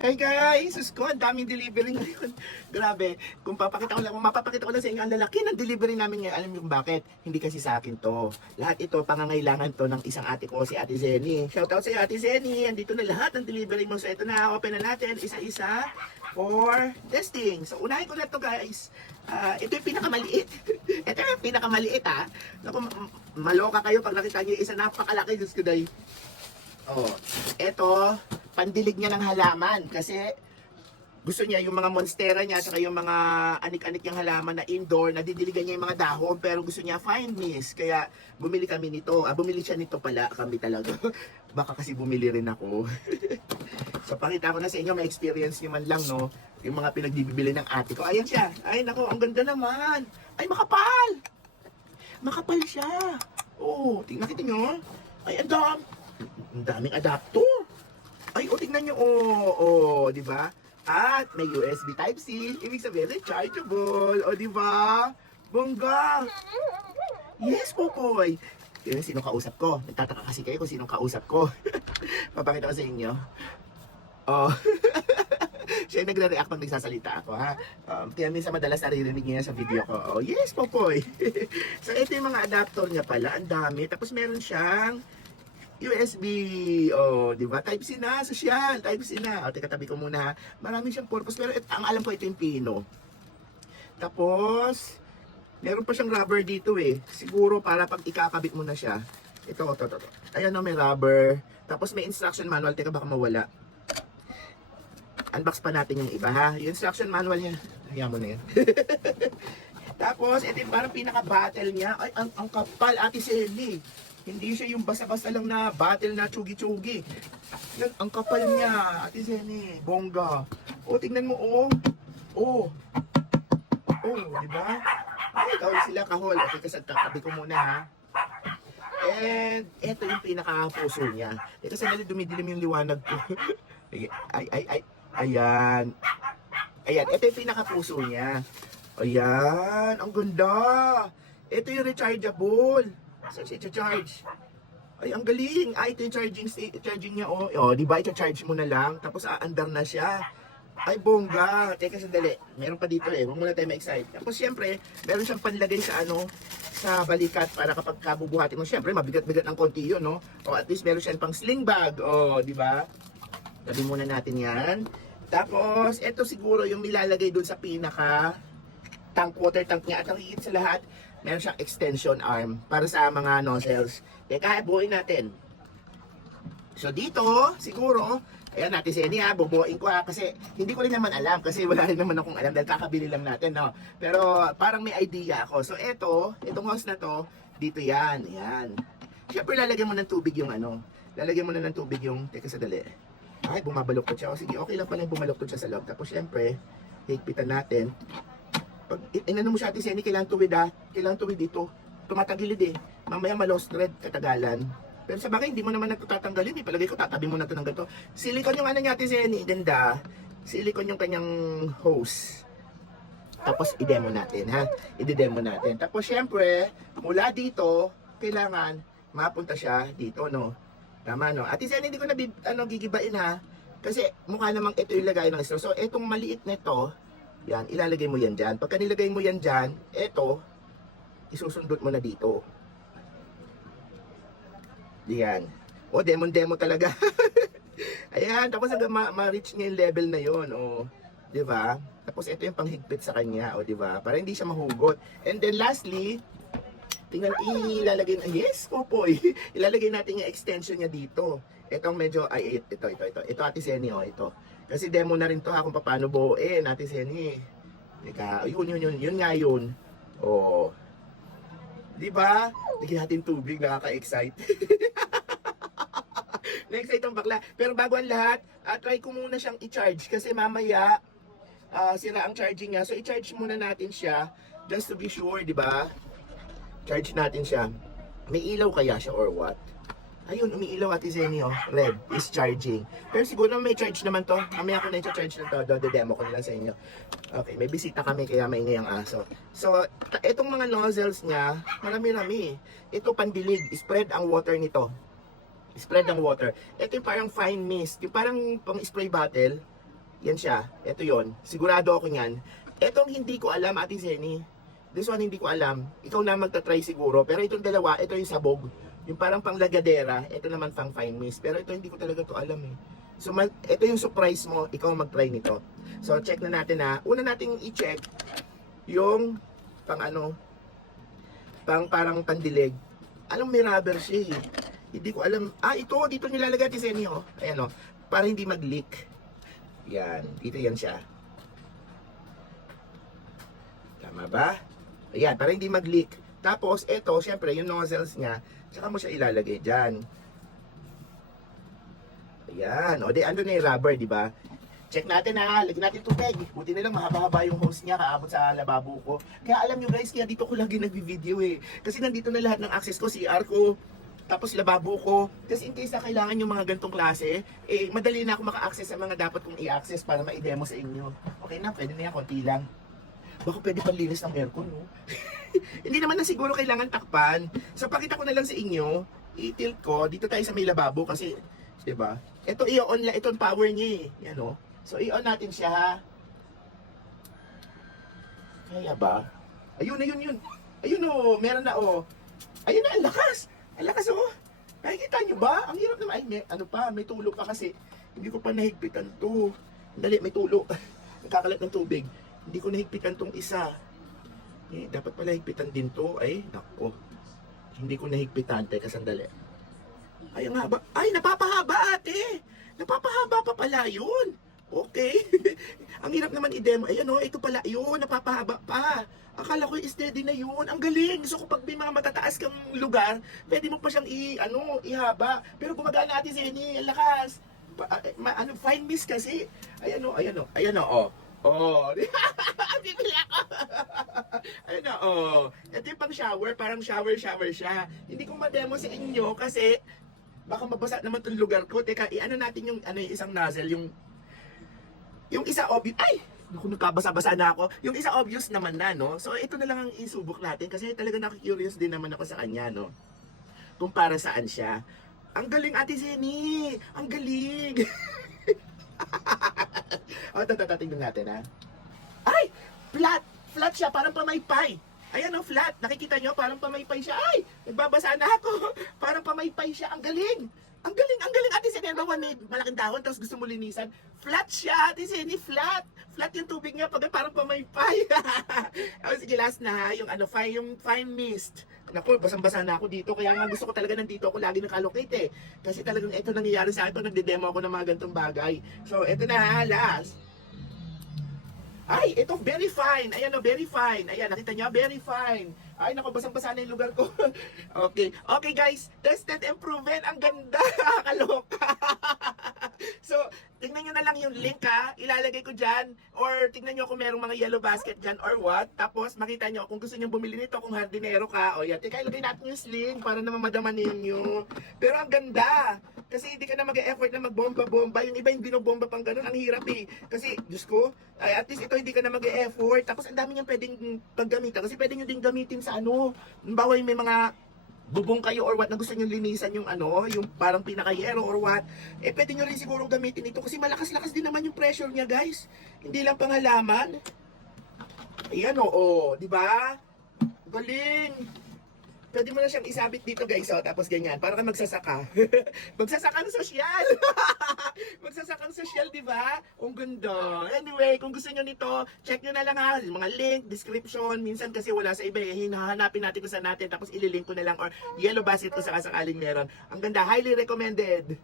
Hey guys! Sus ko, ang daming delivery ngayon. Grabe, kung mapapakita ko lang sa inyo ang lalaki ng delivery namin ngayon, alam niyo kung bakit? Hindi kasi sa akin to. Lahat ito, pangangailangan to ng isang ate ko, si Ate Zenny. Shoutout sa iyo, Ate Zenny! Andito na lahat ng delivery mo. So ito na, open na natin, isa-isa for testing. So unahin ko na to guys. Ito yung pinakamaliit. Ito yung pinakamaliit ha. Naku, maloka kayo pag nakita niyo yung isa napakalaki. Diyos ko day. Oh, eto, pandilig niya ng halaman kasi gusto niya yung mga monstera niya saka yung mga anik-anik niyang halaman na indoor, nadidiligan niya yung mga dahon pero gusto niya fine mist. Kaya bumili kami nito. Bumili siya nito pala kami talaga. Baka kasi bumili rin ako. So pakita ko na sa inyo, may experience niyo man lang no, yung mga pinagbibili ng ate ko. Ayan siya. Ay nako, ang ganda naman. Ay makapal. Makapal siya. Oh, nakita niyo? Ay ang daming adapter. Ay, tingnan nyo, di ba? At may USB Type-C, ibig sabihin, rechargeable, di ba? Bongga! Yes, Popoy! Yun, sino kausap ko? Nagtataka kasi kayo kung sinong kausap ko. Papakita ko sa inyo. Oh. Siya yung nagre-react pag nagsasalita ako, ha? Kaya minsan madalas naririnig niya sa video ko. Oh, yes, Popoy! So, ito yung mga adapter niya pala. Ang dami. Tapos meron siyang USB, di ba? Type-C na, social, Type-C na. Teka, tabi ko muna ha. Marami siyang purpose, pero ang alam ko ito yung pino. Tapos, meron pa siyang rubber dito eh. Siguro para pag ikakabit mo na siya. Ito. Ayan o, may rubber. Tapos may instruction manual. Teka, baka mawala. Unbox pa natin yung iba ha. Yung instruction manual niya. Hayaan mo na yan. Tapos, ito yung parang pinaka-battle niya. Ay, ang kapal, Ate Selly. Hindi siya yung basta-basta lang na battle na tsugi-tsugi. Yan, ang kapal niya, Ate Zenny. Bongga. Tingnan mo, di ba? Ay, kahol sila, kahol. Okay, kasi katabi ko muna, ha. And, eto yung pinaka-puso niya. Kasi dumidilim yung liwanag ko. Ayan. Ayan, ito yung pinaka-puso niya. Ayan, ang ganda. Ito yung rechargeable. So, i-charge. Ay, ang galing. Ito yung charging niya, di ba? I-charge mo na lang. Tapos, aandar na siya. Ay, bongga. Teka, sandali. Meron pa dito eh. Huwag muna tayo ma-excite. Tapos, syempre, meron siyang panlagay sa sa balikat para kapag kabubuhatin mo. Syempre, mabigat-bigat ng konti yun, no? O, at least meron siyang pang sling bag. Di ba? Tabi muna natin yan. Tapos, ito siguro yung nilalagay dun sa pinaka water tank niya. At ang higit sa lahat, meron siyang extension arm para sa mga nozzles. Teka, buuin natin. So dito, siguro, ayan natin si Eni ha, bubuuin ko ha, kasi hindi ko rin naman alam, kasi wala rin naman akong alam dahil kakabili lang natin, no? Pero parang may idea ako. So itong hose na to, dito yan, ayan. Siyempre lalagyan mo ng tubig yung lalagyan mo na ng tubig yung, teka sadali. Ay, bumabaloktot siya. O sige, okay lang pala yung bumaloktot siya sa loob. Tapos siyempre, higpitan natin. Pag inano mo siya, Ate Zenny, kailangan tuwid dito. Tumatagilid eh. Mamaya ma-lost thread, katagalan. Pero sa bagay, hindi mo naman nagtatanggalin eh. Palagay ko, tatabi mo na ito ng ganito. Silicone yung niya, Ate Zenny, ganda. Silicone yung kanyang hose. Tapos, i-demo natin, ha? I-demo natin. Tapos, syempre, mula dito, kailangan mapunta siya dito, no? Tama, no? Ate Zenny, hindi ko na gigibain, ha? Kasi, mukha namang ito yung lagay ng straw. So, itong maliit na ito, yan, ilalagay mo yan dyan. Pagka nilagay mo yan dyan, eto, isusundot mo na dito. Yan. Demo talaga. Ayan, tapos hanggang ma-reach niya yung level na yon, di ba? Tapos ito yung panghigpit sa kanya, di ba? Para hindi siya mahugot. And then lastly, tingnan, ilalagay na, yes, Popoy. Ilalagay natin yung extension niya dito. Itong medyo, ito. Ito, Ate Zenny, ito. Kasi demo na rin to ha kung paano buuin, Ate Zenny. Teka, yun nga yun. Di ba? Lagyan natin tubig, nakaka-excite. Na-excite ang bakla. Pero bago ang lahat, try ko muna siyang i-charge kasi mamaya sira ang charging niya. So i-charge muna natin siya just to be sure, di ba? Charge natin siya. May ilaw kaya siya or what? Ayun, umiilaw, Ate Zenny, red is charging. Pero siguro may charge naman to. Mamaya ko na i-charge na to. Demo ko na lang sa inyo. Okay, may bisita kami kaya maingay ang aso. So, itong mga nozzles niya, marami-rami. Ito pandilig, spread ang water nito. Spread ang water. Ito yung parang fine mist. Yung parang pang spray bottle. Yan siya. Ito yon. Sigurado ako niyan. Etong hindi ko alam, Ate Zenny. This one hindi ko alam. Ikaw na magta-try siguro. Pero itong dalawa, ito yung sabog. Yung parang panglagadera. Ito naman pang fine mist. Pero ito hindi ko talaga to alam eh. So, ito yung surprise mo. Ikaw mag-try nito. So, check na natin ha. Una nating i-check yung pang ano, pang parang pandilig. Alam, may rubber siya eh. Hindi ko alam. Ito. Dito nilalagay Ate Zenny oh. Ayan oh. Para hindi mag-leak. Yan, dito yan siya. Tama ba? Ayan, para hindi mag-leak. Tapos, ito, syempre, yung nozzles niya, tsaka mo siya ilalagay dyan. Ayan, o di, ando na yung rubber, di ba? Check natin ha, lagyan natin tubig. Buti na lang, mahaba-haba yung hose niya, kaabot sa lababo ko. Kaya alam nyo guys, kaya dito ko lagi nag-video eh. Kasi nandito na lahat ng access ko, CR ko, tapos lababo ko. Kasi in case na kailangan yung mga gantong klase, eh madali na ako maka-access sa mga dapat kong i-access para ma-demo sa inyo. Okay na, pwede na yan, konti lang. Baka pwede panlinis ng aircon, no? Hindi naman na siguro kailangan takpan. So pakita ko na lang sa inyo, i-tilt ko, dito tayo sa may lababo kasi, diba? Ito i-on lang, itong power niya eh. Yan o. So i-on natin siya ha. Kaya ba? Ayun, ayun. Ayun o, meron na o. Ayun na, ang lakas! Ang lakas oh. Nakikita nyo ba? Ang hirap naman. Ay, may tulo pa kasi. Hindi ko pa nahigpitan to. Dali, may tulo. Nagkakalat ng tubig. Hindi ko nahigpitan tong isa. Eh, dapat pala higpitan din to. Ay, nako. Hindi ko nahigpitan. Teka, sandali. Ay, ang haba. Ay, napapahaba ate. Napapahaba pa pala yun. Okay. Ang hirap naman i-demo. Ayan oh, ito pala yun. Napapahaba pa. Akala ko steady na yun. Ang galing. So kung pag may mga matataas kang lugar, pwede mo pa siyang ihaba. Pero gumagana natin Zenny. Ang lakas. Fine mist kasi. Ayan o, ayan o. Ayan o, oh. Bibili ako. Ayan o, oh. Ito yung pang shower. Parang shower siya. Hindi ko ma-demo sa inyo kasi baka mabasa naman itong lugar ko. Teka, i-ano natin yung isang nozzle. Yung isa obvious. Ay! Naku, nagkabasa-basa na ako. Yung isa obvious naman na, no? So, ito na lang ang isubok natin kasi talaga nakikurious din naman ako sa kanya, no? Kung para saan siya. Ang galing, Ate Zenny! Ang galing! O, tingnan natin, ha? Ay! Flat! Flat siya, parang pamaypay. Ayan, o, flat. Nakikita nyo, parang pamaypay siya. Ay! Nagbabasa na ako. Parang pamaypay siya. Ang galing! Ang galing, Ate Zenny. Ano ba, may malaking dahon, tapos gusto mo linisan? Flat siya, Ate Zenny, flat. Flat yung tubig niya, pag parang pamaypay. O, sige, last na, yung fine mist. Naku, basang-basa na ako dito, kaya nga gusto ko talaga nandito ako lagi naka-allocate eh. Kasi talagang ito nangyayari sa akin pag nagde-demo ako ng mga gantong bagay. So, ito na, last. Ay, ito very fine. Ayan o, very fine. Ayan, nakita nyo, very fine. Ay, naku, basang-basa na yung lugar ko. Okay. Okay, guys. Tested and proven. Ang ganda. Kaloka. So, tingnan nyo na lang yung link ha. Ilalagay ko dyan. Or tingnan nyo kung merong mga yellow basket dyan or what. Tapos, makita nyo kung gusto nyo bumili nito, kung hardinero ka. O yan, teka, ilagay natin yung sling para naman madama ninyo. Pero ang ganda. Kasi hindi ka na mag-e-effort na magbomba-bomba. Yung iba yung binobomba pang ganun. Ang hirap eh. Kasi, Diyos ko, ay, at least ito hindi ka na mag-e-effort. Tapos, ang dami niyang pwedeng paggamitan. Kasi pwede nyo din gamitin sa ano. Bawa may mga bubong kayo or what na gusto nyo linisan yung yung parang pinaka-yero or what. Eh, pwede nyo rin siguro gamitin ito. Kasi malakas-lakas din naman yung pressure niya, guys. Hindi lang pang halaman. Ayan, oo. Di ba? Galing. Pwede mo na siyang isabit dito guys, oh, tapos ganyan, para ka magsasaka. Magsasakang sosyal! Magsasakang sosyal, di ba? Ang ganda. Anyway, kung gusto nyo nito, check nyo na lang ha, mga link, description, minsan kasi wala sa iba, hinahanapin natin kung saan natin, tapos ililink ko na lang, or yellow basket ko sa kasakaling meron. Ang ganda, highly recommended.